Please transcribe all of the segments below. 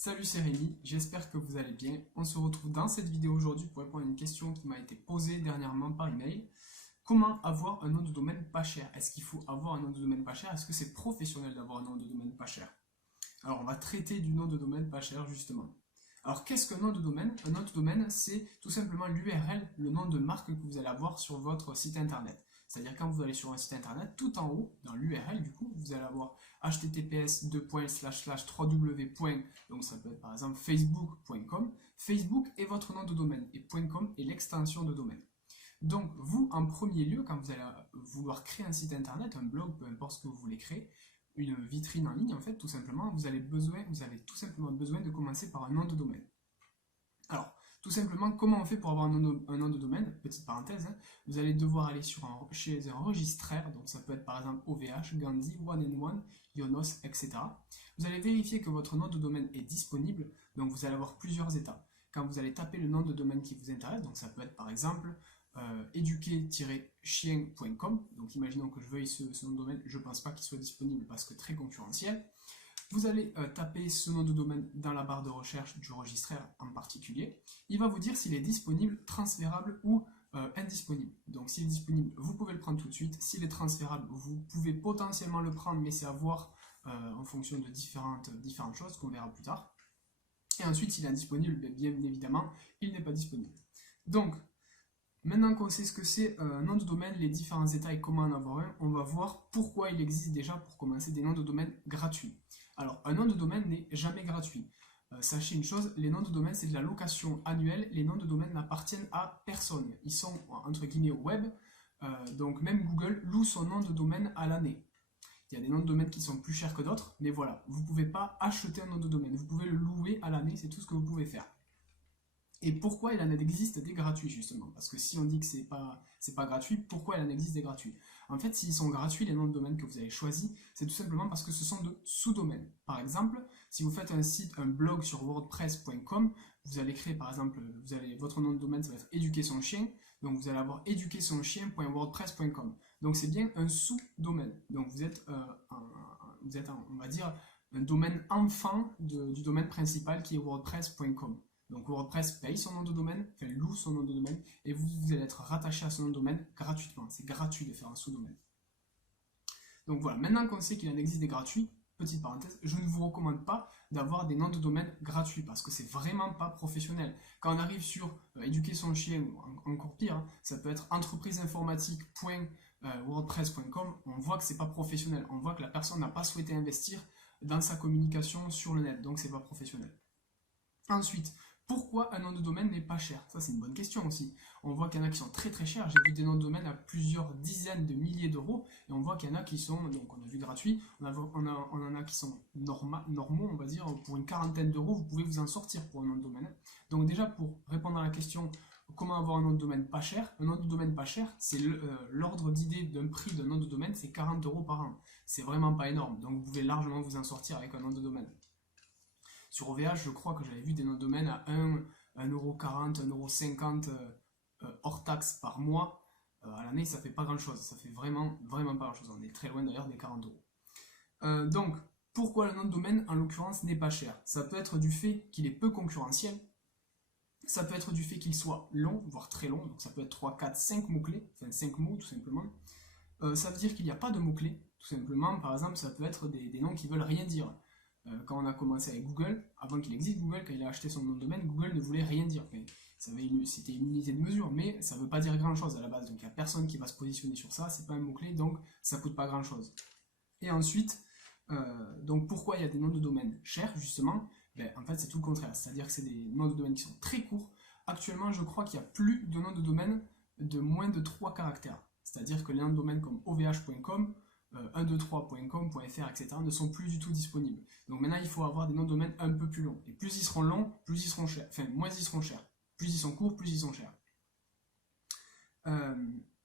Salut, c'est Rémi, j'espère que vous allez bien. On se retrouve dans cette vidéo aujourd'hui pour répondre à une question qui m'a été posée dernièrement par email. Comment avoir un nom de domaine pas cher? Est-ce qu'il faut avoir un nom de domaine pas cher? Est-ce que c'est professionnel d'avoir un nom de domaine pas cher? Alors, on va traiter du nom de domaine pas cher justement. Alors, qu'est-ce qu'un nom de domaine? Un nom de domaine, c'est tout simplement l'URL, le nom de marque que vous allez avoir sur votre site internet. C'est-à-dire quand vous allez sur un site internet, tout en haut, dans l'URL, du coup, vous allez avoir https://www. Donc ça peut être par exemple facebook.com. Facebook est votre nom de domaine et .com est l'extension de domaine. Donc vous, en premier lieu, quand vous allez vouloir créer un site internet, un blog, peu importe ce que vous voulez créer, une vitrine en ligne, en fait, tout simplement, vous avez tout simplement besoin de commencer par un nom de domaine. Alors, tout simplement, comment on fait pour avoir un nom de domaine? Petite parenthèse, hein, vous allez devoir aller chez un registraire, donc ça peut être par exemple OVH, Gandhi, One and One, Yonos, etc. Vous allez vérifier que votre nom de domaine est disponible, donc vous allez avoir plusieurs étapes. Quand vous allez taper le nom de domaine qui vous intéresse, donc ça peut être par exemple éduquer-chien.com, donc imaginons que je veuille ce nom de domaine, je ne pense pas qu'il soit disponible parce que très concurrentiel. Vous allez taper ce nom de domaine dans la barre de recherche du registraire en particulier. Il va vous dire s'il est disponible, transférable ou indisponible. Donc s'il est disponible, vous pouvez le prendre tout de suite. S'il est transférable, vous pouvez potentiellement le prendre, mais c'est à voir en fonction de différentes choses qu'on verra plus tard. Et ensuite, s'il est indisponible, bien évidemment, il n'est pas disponible. Donc, maintenant qu'on sait ce que c'est un nom de domaine, les différents états et comment en avoir un, on va voir pourquoi il existe déjà, pour commencer, des noms de domaine gratuits. Alors, un nom de domaine n'est jamais gratuit. Sachez une chose, les noms de domaine, c'est de la location annuelle. Les noms de domaine n'appartiennent à personne. Ils sont, entre guillemets, au web. Donc, même Google loue son nom de domaine à l'année. Il y a des noms de domaine qui sont plus chers que d'autres, mais voilà, vous ne pouvez pas acheter un nom de domaine. Vous pouvez le louer à l'année, c'est tout ce que vous pouvez faire. Et pourquoi il en existe des gratuits, justement? Parce que si on dit que c'est pas gratuit, pourquoi il en existe des gratuits? En fait, s'ils sont gratuits, les noms de domaine que vous avez choisis, c'est tout simplement parce que ce sont de sous-domaines. Par exemple, si vous faites un blog sur wordpress.com, vous allez créer, par exemple, votre nom de domaine, ça va être éduquer son chien, donc vous allez avoir éduquersonchien.wordpress.com. Donc c'est bien un sous-domaine. Donc vous êtes, on va dire, un domaine enfant du domaine principal qui est wordpress.com. Donc WordPress paye son nom de domaine, loue son nom de domaine, et vous allez être rattaché à son nom de domaine gratuitement. C'est gratuit de faire un sous-domaine. Donc voilà, maintenant qu'on sait qu'il en existe des gratuits, petite parenthèse, je ne vous recommande pas d'avoir des noms de domaine gratuits parce que c'est vraiment pas professionnel. Quand on arrive sur éduquer son chien, ou encore pire, hein, ça peut être entrepriseinformatique.wordpress.com, on voit que c'est pas professionnel, on voit que la personne n'a pas souhaité investir dans sa communication sur le net, donc c'est pas professionnel. Ensuite, pourquoi un nom de domaine n'est pas cher? Ça, c'est une bonne question aussi. On voit qu'il y en a qui sont très très chers. J'ai vu des noms de domaine à plusieurs dizaines de milliers d'euros. Et on voit qu'il y en a qui sont, donc on a vu gratuits, on en a qui sont normaux, on va dire. Pour une quarantaine d'euros, vous pouvez vous en sortir pour un nom de domaine. Donc déjà, pour répondre à la question, comment avoir un nom de domaine pas cher? Un nom de domaine pas cher, c'est l'ordre d'idée d'un prix d'un nom de domaine, c'est 40 euros par an. C'est vraiment pas énorme. Donc vous pouvez largement vous en sortir avec un nom de domaine. Sur OVH, je crois que j'avais vu des noms de domaine à 1,40€, 1,50€ hors taxe par mois. À l'année, ça fait pas grand chose. Ça fait vraiment pas grand chose. On est très loin d'ailleurs des 40€. Donc, pourquoi le nom de domaine, en l'occurrence, n'est pas cher? Ça peut être du fait qu'il est peu concurrentiel. Ça peut être du fait qu'il soit long, voire très long. Donc, ça peut être 3, 4, 5 mots-clés. Enfin, 5 mots, tout simplement. Ça veut dire qu'il n'y a pas de mots-clés. Tout simplement, par exemple, ça peut être des noms qui veulent rien dire. Quand on a commencé avec Google, avant qu'il existe Google, quand il a acheté son nom de domaine, Google ne voulait rien dire. Enfin, c'était une unité de mesure, mais ça ne veut pas dire grand chose à la base. Donc il n'y a personne qui va se positionner sur ça, c'est pas un mot-clé, donc ça ne coûte pas grand chose. Et ensuite, donc pourquoi il y a des noms de domaine chers, justement? En fait, c'est tout le contraire. C'est-à-dire que c'est des noms de domaine qui sont très courts. Actuellement, je crois qu'il n'y a plus de noms de domaine de moins de 3 caractères. C'est-à-dire que les noms de domaine comme ovh.com, 123.com.fr, etc. ne sont plus du tout disponibles. Donc maintenant, il faut avoir des noms de domaine un peu plus longs. Et plus ils seront longs, plus ils seront chers. Enfin, moins ils seront chers. Plus ils sont courts, plus ils sont chers.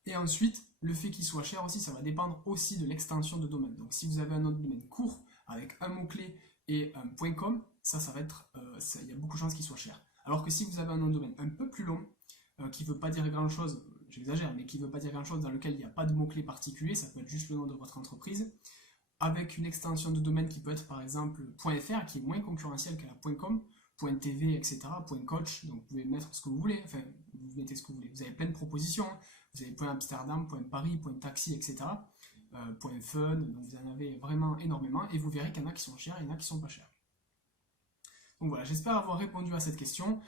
Et ensuite, le fait qu'ils soient chers aussi, ça va dépendre aussi de l'extension de domaine. Donc si vous avez un nom de domaine court, avec un mot-clé et un .com, ça va être, il y a beaucoup de chances qu'il soit cher. Alors que si vous avez un nom de domaine un peu plus long, qui ne veut pas dire grand-chose, j'exagère, mais qui ne veut pas dire grand-chose, dans lequel il n'y a pas de mot-clé particulier, ça peut être juste le nom de votre entreprise, avec une extension de domaine qui peut être par exemple .fr, qui est moins concurrentielle qu'à la .com, .tv, etc., .coach, donc vous pouvez mettre ce que vous voulez, enfin, vous mettez ce que vous voulez. Vous avez plein de propositions, hein. Vous avez .amsterdam, .paris, .taxi, etc., .fun, donc vous en avez vraiment énormément, et vous verrez qu'il y en a qui sont chers, et il y en a qui sont pas chers. Donc voilà, j'espère avoir répondu à cette question.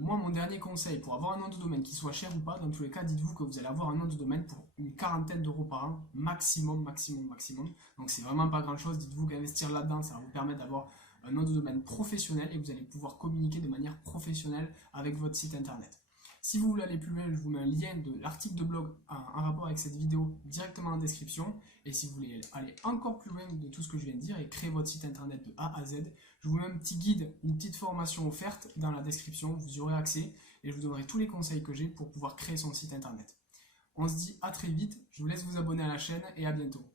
Moi, mon dernier conseil, pour avoir un nom de domaine qui soit cher ou pas, dans tous les cas, dites-vous que vous allez avoir un nom de domaine pour une quarantaine d'euros par an, maximum, maximum, maximum. Donc c'est vraiment pas grand-chose, dites-vous qu'investir là-dedans, ça va vous permettre d'avoir un nom de domaine professionnel et vous allez pouvoir communiquer de manière professionnelle avec votre site internet. Si vous voulez aller plus loin, je vous mets un lien de l'article de blog en rapport avec cette vidéo directement en description. Et si vous voulez aller encore plus loin de tout ce que je viens de dire et créer votre site internet de A à Z, je vous mets un petit guide, une petite formation offerte dans la description. Vous y aurez accès et je vous donnerai tous les conseils que j'ai pour pouvoir créer son site internet. On se dit à très vite, je vous laisse vous abonner à la chaîne et à bientôt.